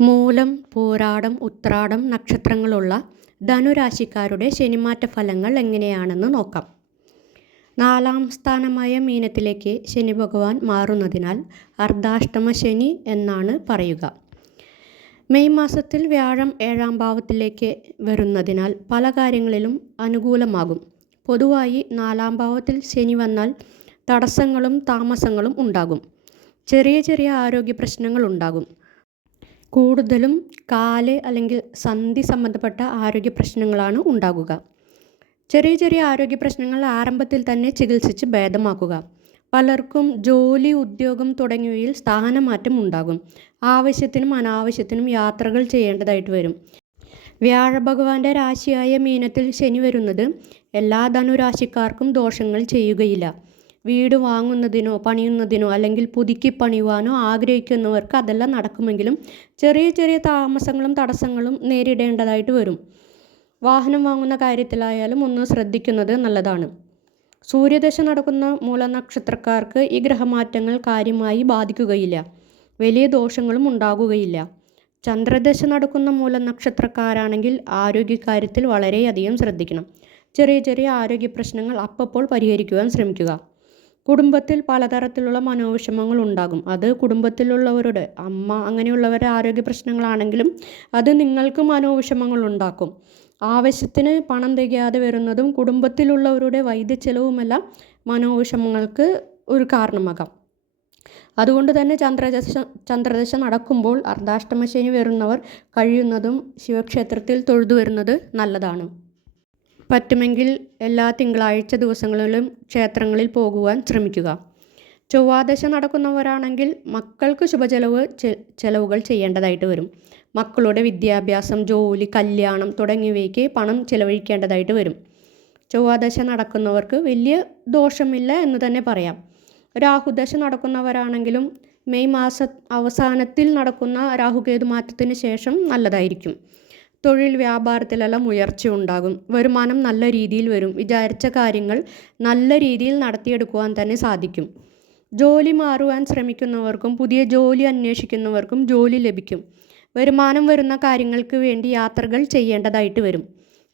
മൂലം പൂരാടം ഉത്രാടം നക്ഷത്രങ്ങളുള്ള ധനുരാശിക്കാരുടെ ശനിമാറ്റ ഫലങ്ങൾ എങ്ങനെയാണെന്ന് നോക്കാം. നാലാം സ്ഥാനമായ മീനത്തിലേക്ക് ശനി ഭഗവാൻ മാറുന്നതിനാൽ അർദ്ധാഷ്ടമ ശനി എന്നാണ് പറയുക. മെയ് മാസത്തിൽ വ്യാഴം ഏഴാം ഭാവത്തിലേക്ക് വരുന്നതിനാൽ പല കാര്യങ്ങളിലും അനുകൂലമാകും. പൊതുവായി നാലാം ഭാവത്തിൽ ശനി വന്നാൽ തടസ്സങ്ങളും താമസങ്ങളും ഉണ്ടാകും. ചെറിയ ചെറിയ ആരോഗ്യ പ്രശ്നങ്ങൾ ഉണ്ടാകും. കൂടുതലും കാൽ അല്ലെങ്കിൽ സന്ധി സംബന്ധപ്പെട്ട ആരോഗ്യ പ്രശ്നങ്ങളാണ് ഉണ്ടാകുക. ചെറിയ ചെറിയ ആരോഗ്യ പ്രശ്നങ്ങൾ ആരംഭത്തിൽ തന്നെ ചികിത്സിച്ച് ഭേദമാക്കുക. പലർക്കും ജോലി ഉദ്യോഗം തുടങ്ങിയവയിൽ സ്ഥാനമാറ്റം ഉണ്ടാകും. ആവശ്യത്തിനും അനാവശ്യത്തിനും യാത്രകൾ ചെയ്യേണ്ടതായിട്ട് വരും. വ്യാഴഭഗവാന്റെ രാശിയായ മീനത്തിൽ ശനി വരുന്നത് എല്ലാ ധനുരാശിക്കാർക്കും ദോഷങ്ങൾ ചെയ്യുകയില്ല. വീട് വാങ്ങുന്നതിനോ പണിയുന്നതിനോ അല്ലെങ്കിൽ പുതുക്കി പണിയുവാനോ ആഗ്രഹിക്കുന്നവർക്ക് അതെല്ലാം നടക്കുമെങ്കിലും ചെറിയ ചെറിയ താമസങ്ങളും തടസ്സങ്ങളും നേരിടേണ്ടതായിട്ട് വരും. വാഹനം വാങ്ങുന്ന കാര്യത്തിലായാലും ഒന്ന് ശ്രദ്ധിക്കുന്നത് നല്ലതാണ്. സൂര്യദശ നടക്കുന്ന മൂലനക്ഷത്രക്കാർക്ക് ഈ ഗ്രഹമാറ്റങ്ങൾ കാര്യമായി ബാധിക്കുകയില്ല. വലിയ ദോഷങ്ങളും ഉണ്ടാകുകയില്ല. ചന്ദ്രദശ നടക്കുന്ന മൂലനക്ഷത്രക്കാരാണെങ്കിൽ ആരോഗ്യകാര്യത്തിൽ വളരെയധികം ശ്രദ്ധിക്കണം. ചെറിയ ചെറിയ ആരോഗ്യ പ്രശ്നങ്ങൾ അപ്പപ്പോൾ പരിഹരിക്കുവാൻ ശ്രമിക്കുക. കുടുംബത്തിൽ പലതരത്തിലുള്ള മനോവിഷമങ്ങൾ ഉണ്ടാകും. അത് കുടുംബത്തിലുള്ളവരുടെ അമ്മ അങ്ങനെയുള്ളവരുടെ ആരോഗ്യ പ്രശ്നങ്ങളാണെങ്കിലും അത് നിങ്ങൾക്ക് മനോവിഷമങ്ങൾ ഉണ്ടാക്കും. ആവശ്യത്തിന് പണം തികയാതെ വരുന്നതും കുടുംബത്തിലുള്ളവരുടെ വൈദ്യച്ചെലവുമെല്ലാം മനോവിഷമങ്ങൾക്ക് ഒരു കാരണമാകാം. അതുകൊണ്ട് തന്നെ ചന്ദ്രദശ ചന്ദ്രദശ നടക്കുമ്പോൾ അർദ്ധാഷ്ടമശനി വരുന്നവർ കഴിയുന്നതും ശിവക്ഷേത്രത്തിൽ തൊഴുതു വരുന്നത് നല്ലതാണ്. പറ്റുമെങ്കിൽ എല്ലാ തിങ്കളാഴ്ച ദിവസങ്ങളിലും ക്ഷേത്രങ്ങളിൽ പോകുവാൻ ശ്രമിക്കുക. ചൊവ്വാദശ നടക്കുന്നവരാണെങ്കിൽ മക്കൾക്ക് ശുഭചെലവ് ചെലവുകൾ ചെയ്യേണ്ടതായിട്ട് വരും. മക്കളുടെ വിദ്യാഭ്യാസം ജോലി കല്യാണം തുടങ്ങിയവയ്ക്ക് പണം ചിലവഴിക്കേണ്ടതായിട്ട് വരും. ചൊവ്വാദശ നടക്കുന്നവർക്ക് വലിയ ദോഷമില്ല എന്ന് തന്നെ പറയാം. രാഹുദശ നടക്കുന്നവരാണെങ്കിലും മെയ് മാസ അവസാനത്തിൽ നടക്കുന്ന രാഹുകേതു മാറ്റത്തിന് ശേഷം നല്ലതായിരിക്കും. തൊഴിൽ വ്യാപാരത്തിലെല്ലാം ഉയർച്ച ഉണ്ടാകും. വരുമാനം നല്ല രീതിയിൽ വരും. വിചാരിച്ച കാര്യങ്ങൾ നല്ല രീതിയിൽ നടത്തിയെടുക്കുവാൻ തന്നെ സാധിക്കും. ജോലി മാറുവാൻ ശ്രമിക്കുന്നവർക്കും പുതിയ ജോലി അന്വേഷിക്കുന്നവർക്കും ജോലി ലഭിക്കും. വരുമാനം വരുന്ന കാര്യങ്ങൾക്ക് വേണ്ടി യാത്രകൾ ചെയ്യേണ്ടതായിട്ട് വരും.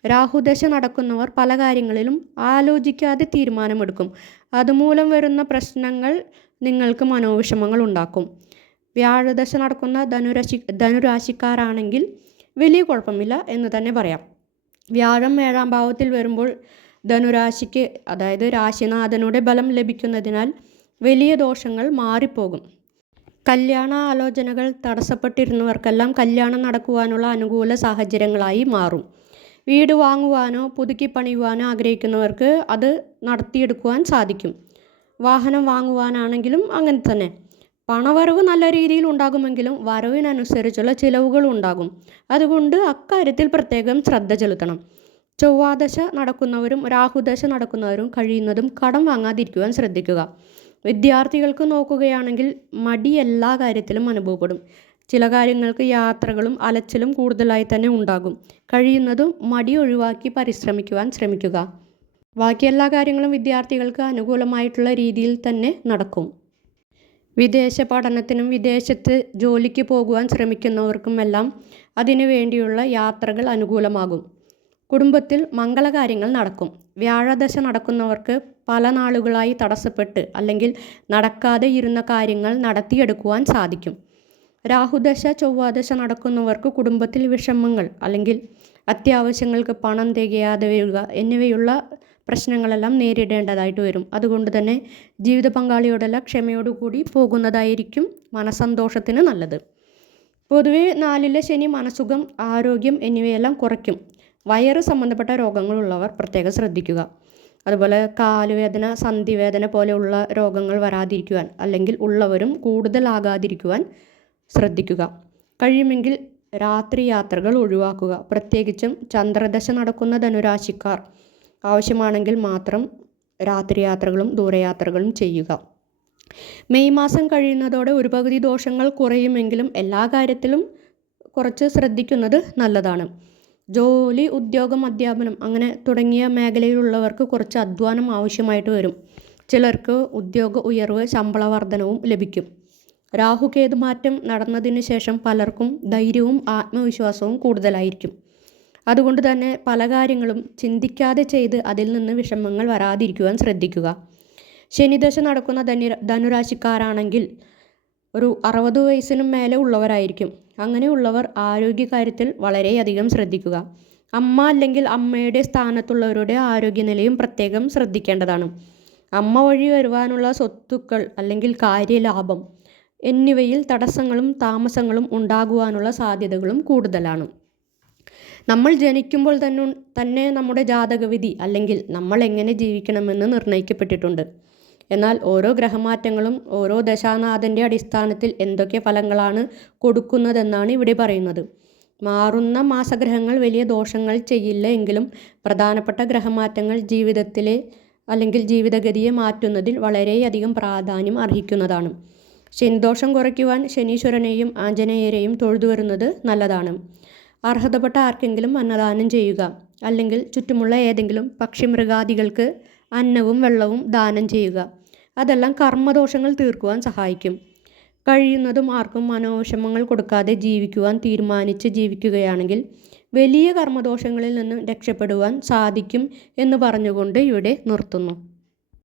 രാഹുദശ നടക്കുന്നവർ പല കാര്യങ്ങളിലും ആലോചിക്കാതെ തീരുമാനമെടുക്കും. അതുമൂലം വരുന്ന പ്രശ്നങ്ങൾ നിങ്ങൾക്ക് മനോവിഷമങ്ങൾ ഉണ്ടാക്കും. വ്യാഴദശ നടക്കുന്ന ധനുരാശി ധനുരാശിക്കാരാണെങ്കിൽ വലിയ കുഴപ്പമില്ല എന്ന് തന്നെ പറയാം. വ്യാഴം ഏഴാം ഭാവത്തിൽ വരുമ്പോൾ ധനുരാശിക്ക് അതായത് രാശിനാഥനുടെ ബലം ലഭിക്കുന്നതിനാൽ വലിയ ദോഷങ്ങൾ മാറിപ്പോകും. കല്യാണ ആലോചനകൾ തടസ്സപ്പെട്ടിരുന്നവർക്കെല്ലാം കല്യാണം നടക്കുവാനുള്ള അനുകൂല സാഹചര്യങ്ങളായി മാറും. വീട് വാങ്ങുവാനോ പുതുക്കി പണിയുവാനോ ആഗ്രഹിക്കുന്നവർക്ക് അത് നടത്തിയെടുക്കുവാൻ സാധിക്കും. വാഹനം വാങ്ങുവാനാണെങ്കിലും അങ്ങനെ തന്നെ. പണവരവ് നല്ല രീതിയിൽ ഉണ്ടാകുമെങ്കിലും വരവിനനുസരിച്ചുള്ള ചിലവുകൾ ഉണ്ടാകും. അതുകൊണ്ട് അക്കാര്യത്തിൽ പ്രത്യേകം ശ്രദ്ധ ചെലുത്തണം. ചൊവ്വാദശ നടക്കുന്നവരും രാഹുദശ നടക്കുന്നവരും കഴിയുന്നതും കടം വാങ്ങാതിരിക്കുവാൻ ശ്രദ്ധിക്കുക. വിദ്യാർത്ഥികൾക്ക് നോക്കുകയാണെങ്കിൽ മടി എല്ലാ കാര്യത്തിലും അനുഭവപ്പെടും. ചില കാര്യങ്ങൾക്ക് യാത്രകളും അലച്ചിലും കൂടുതലായി തന്നെ ഉണ്ടാകും. കഴിയുന്നതും മടി ഒഴിവാക്കി പരിശ്രമിക്കുവാൻ ശ്രമിക്കുക. ബാക്കി എല്ലാ കാര്യങ്ങളും വിദ്യാർത്ഥികൾക്ക് അനുകൂലമായിട്ടുള്ള രീതിയിൽ തന്നെ നടക്കും. വിദേശ പഠനത്തിനും വിദേശത്ത് ജോലിക്ക് പോകുവാൻ ശ്രമിക്കുന്നവർക്കുമെല്ലാം അതിനു വേണ്ടിയുള്ള യാത്രകൾ അനുകൂലമാകും. കുടുംബത്തിൽ മംഗളകാര്യങ്ങൾ നടക്കും. വ്യാഴദശ നടക്കുന്നവർക്ക് പല നാളുകളായി തടസ്സപ്പെട്ട് അല്ലെങ്കിൽ നടക്കാതെ ഇരുന്ന കാര്യങ്ങൾ നടത്തിയെടുക്കുവാൻ സാധിക്കും. രാഹുദശ ചൊവ്വാദശ നടക്കുന്നവർക്ക് കുടുംബത്തിൽ വിഷമങ്ങൾ അല്ലെങ്കിൽ അത്യാവശ്യങ്ങൾക്ക് പണം തികയാതെ വരിക എന്നിവയുള്ള പ്രശ്നങ്ങളെല്ലാം നേരിടേണ്ടതായിട്ട് വരും. അതുകൊണ്ട് തന്നെ ജീവിത പങ്കാളിയോടെല്ലാം ക്ഷമയോടുകൂടി പോകുന്നതായിരിക്കും മനസന്തോഷത്തിന് നല്ലത്. പൊതുവേ നാലിലെ ശനി മനസുഖം ആരോഗ്യം എന്നിവയെല്ലാം കുറയ്ക്കും. വയറ് സംബന്ധപ്പെട്ട രോഗങ്ങളുള്ളവർ പ്രത്യേകം ശ്രദ്ധിക്കുക. അതുപോലെ കാലുവേദന സന്ധിവേദന പോലെയുള്ള രോഗങ്ങൾ വരാതിരിക്കുവാൻ അല്ലെങ്കിൽ ഉള്ളവരും കൂടുതലാകാതിരിക്കുവാൻ ശ്രദ്ധിക്കുക. കഴിയുമെങ്കിൽ രാത്രി യാത്രകൾ ഒഴിവാക്കുക. പ്രത്യേകിച്ചും ചന്ദ്രദശ നടക്കുന്ന ധനുരാശിക്കാർ ആവശ്യമാണെങ്കിൽ മാത്രം രാത്രി യാത്രകളും ദൂരയാത്രകളും ചെയ്യുക. മെയ് മാസം കഴിയുന്നതോടെ ഒരു പകുതി ദോഷങ്ങൾ കുറയുമെങ്കിലും എല്ലാ കാര്യത്തിലും കുറച്ച് ശ്രദ്ധിക്കുന്നത് നല്ലതാണ്. ജോലി ഉദ്യോഗം അധ്യാപനം അങ്ങനെ തുടങ്ങിയ മേഖലയിലുള്ളവർക്ക് കുറച്ച് അധ്വാനം ആവശ്യമായിട്ട് വരും. ചിലർക്ക് ഉദ്യോഗ ഉയർവ് ശമ്പള വർധനവും ലഭിക്കും. രാഹുകേതുമാറ്റം നടന്നതിന് ശേഷം പലർക്കും ധൈര്യവും ആത്മവിശ്വാസവും കൂടുതലായിരിക്കും. അതുകൊണ്ട് തന്നെ പല കാര്യങ്ങളും ചിന്തിക്കാതെ ചെയ്ത് അതിൽ നിന്ന് വിഷമങ്ങൾ വരാതിരിക്കുവാൻ ശ്രദ്ധിക്കുക. ശനിദശ നടക്കുന്ന ധനു ധനുരാശിക്കാരാണെങ്കിൽ ഒരു അറുപത് വയസ്സിനും മേലെ ഉള്ളവരായിരിക്കും. അങ്ങനെയുള്ളവർ ആരോഗ്യകാര്യത്തിൽ വളരെയധികം ശ്രദ്ധിക്കുക. അമ്മ അല്ലെങ്കിൽ അമ്മയുടെ സ്ഥാനത്തുള്ളവരുടെ ആരോഗ്യനിലയും പ്രത്യേകം ശ്രദ്ധിക്കേണ്ടതാണ്. അമ്മ വഴി വരുവാനുള്ള സ്വത്തുക്കൾ അല്ലെങ്കിൽ കാര്യലാഭം എന്നിവയിൽ തടസ്സങ്ങളും താമസങ്ങളും ഉണ്ടാകുവാനുള്ള സാധ്യതകളും കൂടുതലാണ്. നമ്മൾ ജനിക്കുമ്പോൾ തന്നെ തന്നെ നമ്മുടെ ജാതകവിധി അല്ലെങ്കിൽ നമ്മൾ എങ്ങനെ ജീവിക്കണമെന്ന് നിർണയിക്കപ്പെട്ടിട്ടുണ്ട്. എന്നാൽ ഓരോ ഗ്രഹമാറ്റങ്ങളും ഓരോ ദശാനാഥന്റെ അടിസ്ഥാനത്തിൽ എന്തൊക്കെ ഫലങ്ങളാണ് കൊടുക്കുന്നതെന്നാണ് ഇവിടെ പറയുന്നത്. മാറുന്ന മാസഗ്രഹങ്ങൾ വലിയ ദോഷങ്ങൾ ചെയ്യില്ല എങ്കിലും പ്രധാനപ്പെട്ട ഗ്രഹമാറ്റങ്ങൾ ജീവിതത്തിലെ അല്ലെങ്കിൽ ജീവിതഗതിയെ മാറ്റുന്നതിൽ വളരെയധികം പ്രാധാന്യം അർഹിക്കുന്നതാണ്. ശനിദോഷം കുറയ്ക്കുവാൻ ശനീശ്വരനെയും ആഞ്ജനേയരെയും തൊഴുതു വരുന്നത് നല്ലതാണ്. അർഹതപ്പെട്ട ആർക്കെങ്കിലും അന്നദാനം ചെയ്യുക. അല്ലെങ്കിൽ ചുറ്റുമുള്ള ഏതെങ്കിലും പക്ഷിമൃഗാദികൾക്ക് അന്നവും വെള്ളവും ദാനം ചെയ്യുക. അതെല്ലാം കർമ്മദോഷങ്ങൾ തീർക്കുവാൻ സഹായിക്കും. കഴിയുന്നതും ആർക്കും മനോവിഷമങ്ങൾ കൊടുക്കാതെ ജീവിക്കുവാൻ തീരുമാനിച്ച് ജീവിക്കുകയാണെങ്കിൽ വലിയ കർമ്മദോഷങ്ങളിൽ നിന്ന് രക്ഷപ്പെടുവാൻ സാധിക്കും എന്ന് പറഞ്ഞുകൊണ്ട് ഇവിടെ നിർത്തുന്നു.